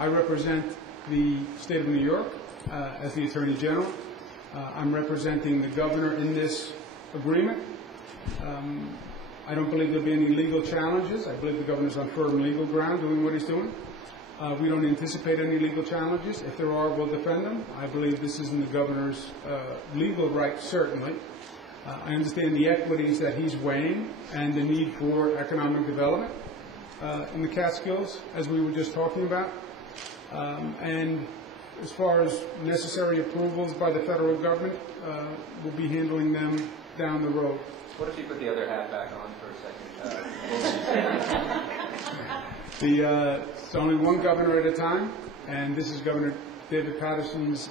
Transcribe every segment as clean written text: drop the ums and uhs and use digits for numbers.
I represent the state of New York as the Attorney General. I'm representing the governor in this agreement. I don't believe there'll be any legal challenges. I believe the governor's on firm legal ground doing what he's doing. We don't anticipate any legal challenges. If there are, we'll defend them. I believe this is in the governor's legal right, certainly. I understand the equities that he's weighing and the need for economic development in the Catskills, as we were just talking about. And as far as necessary approvals by the federal government, we'll be handling them down the road. What if you put the other hat back on for a second? It's only one governor at a time, and this is Governor David Patterson's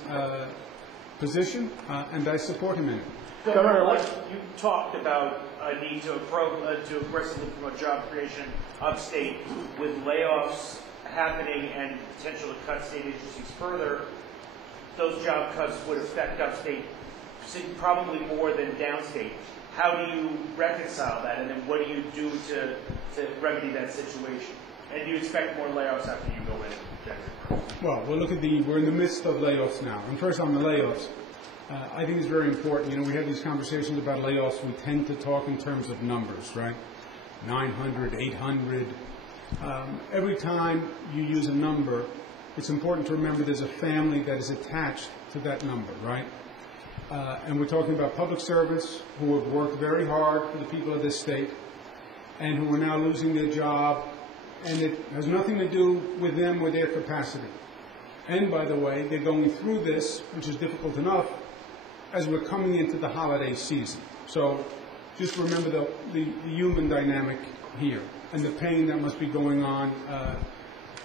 position, and I support him in it. Governor, you talked about a need to aggressively promote job creation upstate. With layoffs happening and potential to cut state agencies further, those job cuts would affect upstate probably more than downstate. How do you reconcile that, and then what do you do to remedy that situation? And do you expect more layoffs after you go in? Well, we're in the midst of layoffs now. And first on the layoffs, I think it's very important. We have these conversations about layoffs. We tend to talk in terms of numbers, right? 900, 800. Every time you use a number, it's important to remember there's a family that is attached to that number, right? And we're talking about public servants who have worked very hard for the people of this state and who are now losing their job, and it has nothing to do with them or their capacity. And by the way, they're going through this, which is difficult enough, as we're coming into the holiday season. So just remember the human dynamic here and the pain that must be going on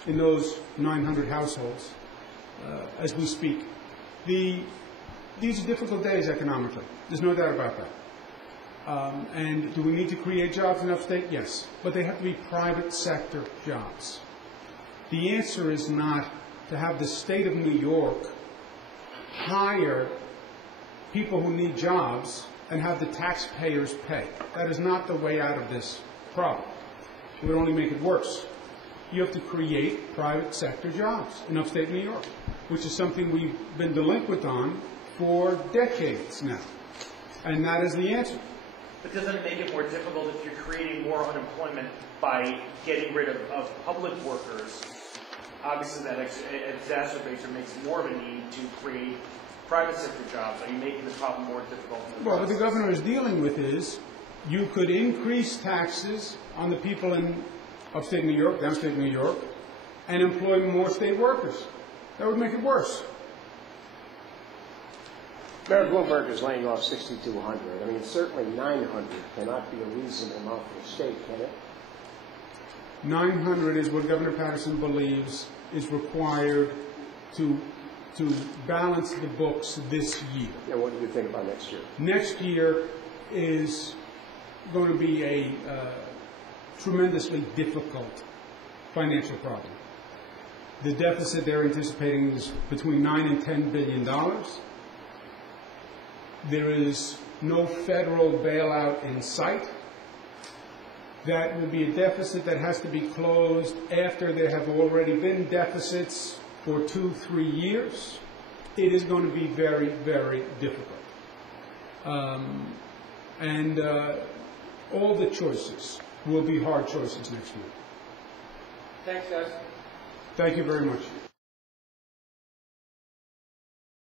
in those 900 households as we speak. These are difficult days economically. There's no doubt about that. And do we need to create jobs in upstate? Yes. But they have to be private sector jobs. The answer is not to have the state of New York hire people who need jobs and have the taxpayers pay. That is not the way out of this problem. It would only make it worse. You have to create private sector jobs in upstate New York, which is something we've been delinquent on for decades now. And that is the answer. But doesn't it make it more difficult if you're creating more unemployment by getting rid of public workers? Obviously that exacerbates or makes more of a need to create private sector jobs. Are you making the problem more difficult? Well, what the governor is dealing with is you could increase taxes on the people in upstate New York, downstate New York, and employ more state workers. That would make it worse. Mayor Bloomberg is laying off 6,200. I mean, certainly 900 cannot be a reasonable amount for the state, can it? 900 is what Governor Patterson believes is required to balance the books this year. And what do you think about next year? Next year is going to be a tremendously difficult financial problem. The deficit they're anticipating is between $9 and $10 billion. There is no federal bailout in sight. That will be a deficit that has to be closed after there have already been deficits for 2-3 years. It is going to be very, very difficult. And all the choices will be hard choices next year. Thanks, guys. Thank you very much.